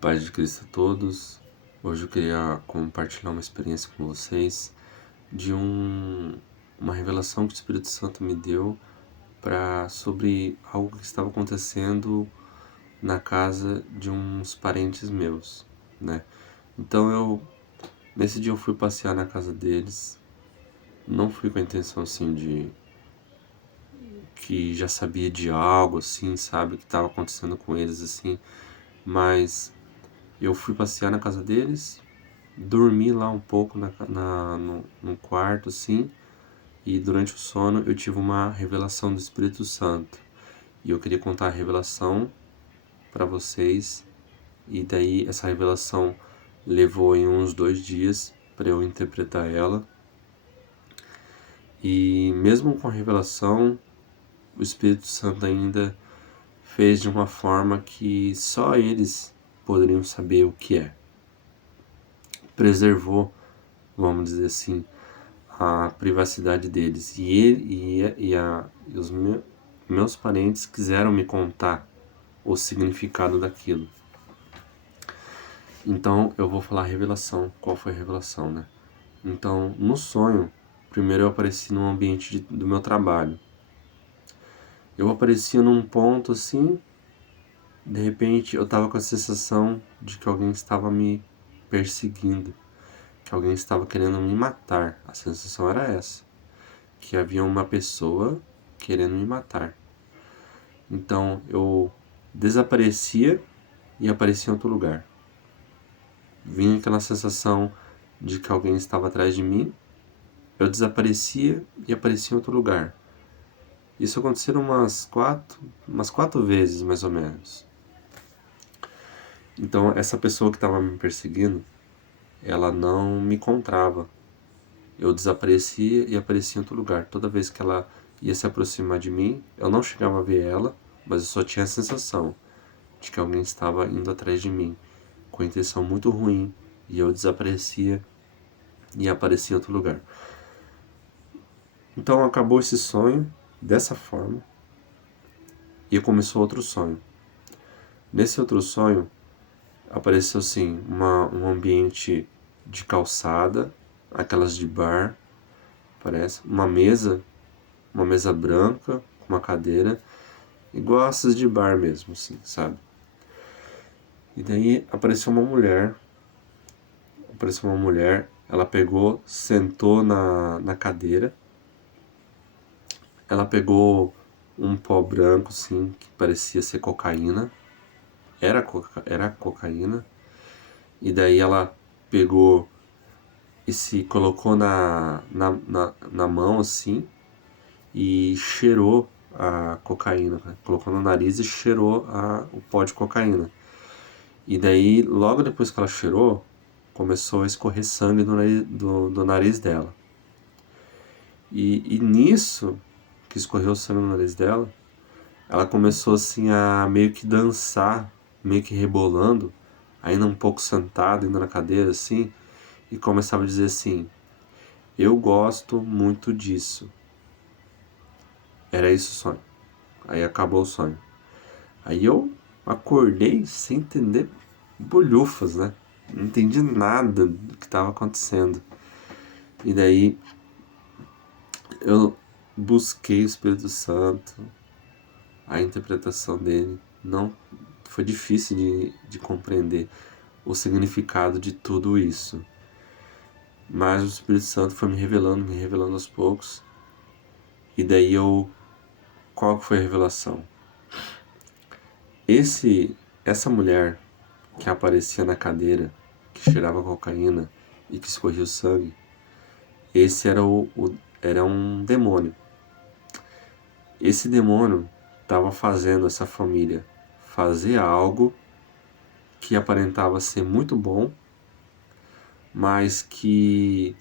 Paz de Cristo a todos. Hoje eu queria compartilhar uma experiência com vocês de uma revelação que o Espírito Santo me deu sobre algo que estava acontecendo na casa de uns parentes meus, né? Então nesse dia eu fui passear na casa deles, não fui com a intenção assim de que já sabia de algo assim, sabe, que estava acontecendo com eles assim, mas eu fui passear na casa deles, dormi lá um pouco no quarto, assim, e durante o sono eu tive uma revelação do Espírito Santo. E eu queria contar a revelação para vocês, e daí essa revelação levou em uns 2 dias para eu interpretar ela. E mesmo com a revelação, o Espírito Santo ainda fez de uma forma que só eles poderiam saber o que é. Preservou, vamos dizer assim, a privacidade deles. E os meus parentes quiseram me contar o significado daquilo. Então eu vou falar a revelação. Qual foi a revelação, né? Então, no sonho, primeiro eu apareci num ambiente do meu trabalho. Eu aparecia num ponto assim, de repente eu tava com a sensação de que alguém estava me perseguindo, que alguém estava querendo me matar. A sensação era essa, que havia uma pessoa querendo me matar. Então eu desaparecia e aparecia em outro lugar. Vinha aquela sensação de que alguém estava atrás de mim, eu desaparecia e aparecia em outro lugar. Isso aconteceu umas quatro vezes mais ou menos. Então essa pessoa que estava me perseguindo, ela não me encontrava. Eu desaparecia e aparecia em outro lugar. Toda vez que ela ia se aproximar de mim, eu não chegava a ver ela, mas eu só tinha a sensação de que alguém estava indo atrás de mim, com intenção muito ruim, e eu desaparecia e aparecia em outro lugar. Então acabou esse sonho dessa forma e começou outro sonho. Nesse outro sonho apareceu assim um ambiente de calçada, aquelas de bar, parece, uma mesa branca, com uma cadeira, igual essas de bar mesmo, assim, sabe? E daí apareceu uma mulher, ela pegou, sentou na cadeira, ela pegou um pó branco, assim, que parecia ser cocaína, era cocaína, e daí ela pegou e se colocou na mão, assim, e cheirou a cocaína, né? Colocou no nariz e cheirou o pó de cocaína. E daí, logo depois que ela cheirou, começou a escorrer sangue do nariz dela. E nisso, que escorreu sangue no nariz dela, ela começou assim a meio que dançar, meio que rebolando, ainda um pouco sentada, ainda na cadeira assim, e começava a dizer assim: eu gosto muito disso. Era isso o sonho. Aí acabou o sonho. Aí eu acordei sem entender bolhufas, né? Não entendi nada do que estava acontecendo. E daí eu busquei o Espírito Santo, a interpretação dele. Não foi difícil de compreender o significado de tudo isso. Mas o Espírito Santo foi me revelando aos poucos. E daí qual que foi a revelação? Essa mulher que aparecia na cadeira, que cheirava cocaína e que escorria o sangue, esse era um demônio. Esse demônio estava fazendo essa família fazer algo que aparentava ser muito bom, mas que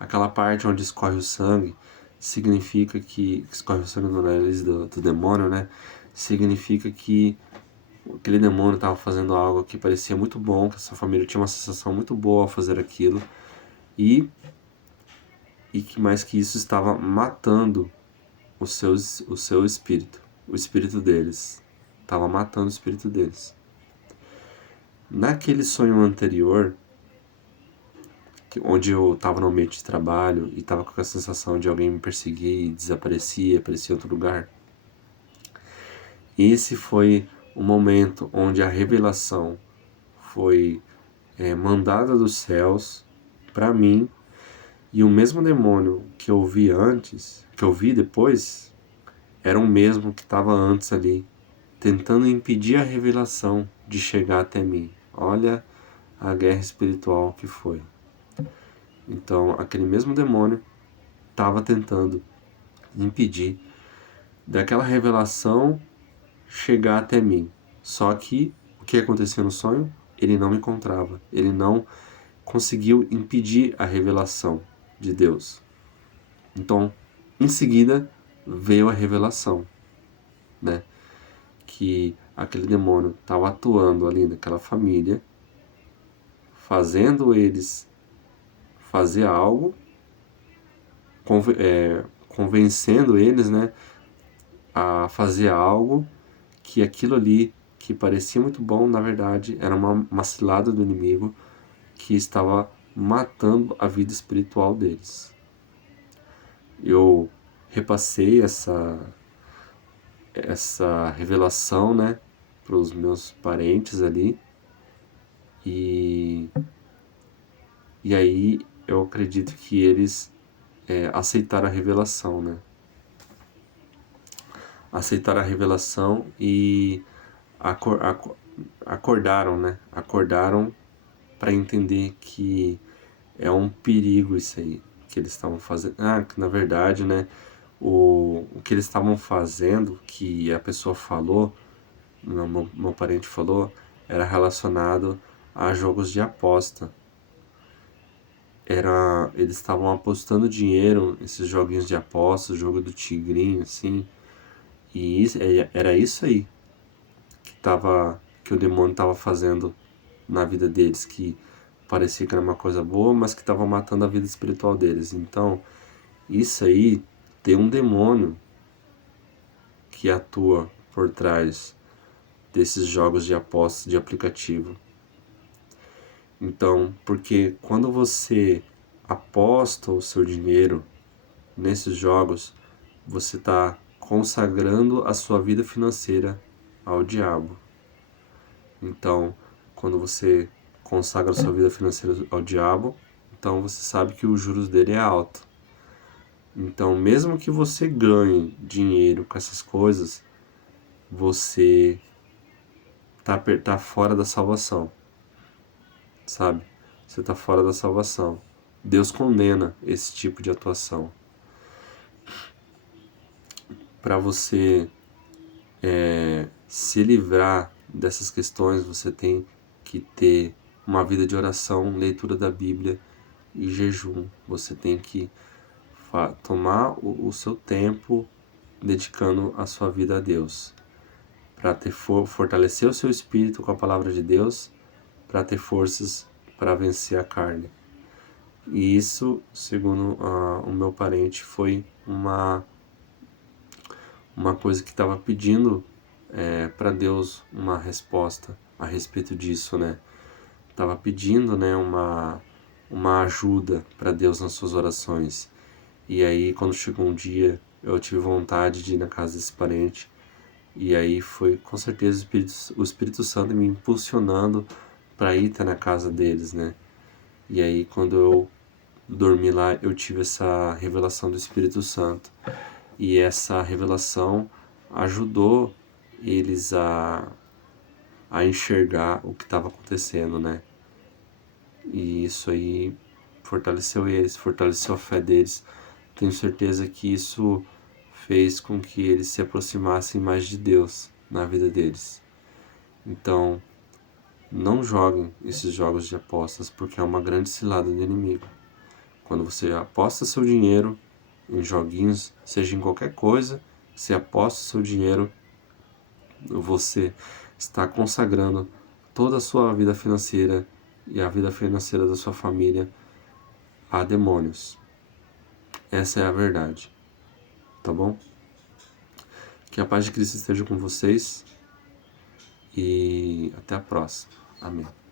aquela parte onde escorre o sangue significa que escorre o sangue no nariz do demônio, né? Significa que aquele demônio estava fazendo algo que parecia muito bom, que essa família tinha uma sensação muito boa ao fazer aquilo, e que mais que isso estava matando o seu espírito, o espírito deles. Estava matando o espírito deles. naquele sonho anterior, onde eu estava no ambiente de trabalho e estava com a sensação de alguém me perseguir e desaparecia, aparecia em outro lugar, esse foi o momento onde a revelação foi mandada dos céus para mim, e o mesmo demônio que eu vi antes, que eu vi depois, era o mesmo que estava antes ali, tentando impedir a revelação de chegar até mim. Olha a guerra espiritual que foi. Então, aquele mesmo demônio estava tentando impedir daquela revelação chegar até mim. Só que o que acontecia no sonho? Ele não me encontrava. Ele não conseguiu impedir a revelação de Deus. Então, em seguida, veio a revelação, né? Que aquele demônio estava atuando ali naquela família, fazendo eles fazer algo, convencendo eles, né, a fazer algo, que aquilo ali que parecia muito bom, na verdade, era uma cilada do inimigo que estava matando a vida espiritual deles. Eu repassei essa revelação, né, para os meus parentes ali, e aí eu acredito que eles aceitaram a revelação, né? Aceitaram a revelação e acordaram, né? Acordaram para entender que é um perigo isso aí que eles estavam fazendo. Que na verdade, né? O que eles estavam fazendo, que a pessoa falou, meu parente falou, era relacionado a jogos de aposta. Eles estavam apostando dinheiro nesses joguinhos de aposta, o jogo do tigrinho, assim. E era isso aí que o demônio estava fazendo na vida deles, que parecia que era uma coisa boa, mas que estava matando a vida espiritual deles. Então, isso aí tem um demônio que atua por trás desses jogos de apostas de aplicativo. Então, porque quando você aposta o seu dinheiro nesses jogos, você está consagrando a sua vida financeira ao diabo. Então, quando você consagra a sua vida financeira ao diabo, então você sabe que os juros dele é alto. Então, mesmo que você ganhe dinheiro com essas coisas, você tá fora da salvação, sabe? Você tá fora da salvação. Deus condena esse tipo de atuação. Para você se livrar dessas questões, você tem que ter uma vida de oração, leitura da Bíblia e jejum. Você tem que tomar o seu tempo dedicando a sua vida a Deus, para fortalecer o seu espírito com a palavra de Deus, para ter forças para vencer a carne. E isso, segundo o meu parente, foi uma coisa que estava pedindo para Deus uma resposta a respeito disso, né? Estava pedindo, né, uma ajuda para Deus nas suas orações. E aí, quando chegou um dia, eu tive vontade de ir na casa desse parente. E aí foi com certeza o Espírito Santo me impulsionando para ir até na casa deles, né? E aí, quando eu dormi lá, eu tive essa revelação do Espírito Santo. E essa revelação ajudou eles a enxergar o que estava acontecendo, né? E isso aí fortaleceu eles, fortaleceu a fé deles. Tenho certeza que isso fez com que eles se aproximassem mais de Deus na vida deles. Então, não joguem esses jogos de apostas, porque é uma grande cilada do inimigo. Quando você aposta seu dinheiro em joguinhos, seja em qualquer coisa, você aposta seu dinheiro, você está consagrando toda a sua vida financeira e a vida financeira da sua família a demônios. Essa é a verdade, tá bom? Que a paz de Cristo esteja com vocês e até a próxima. Amém.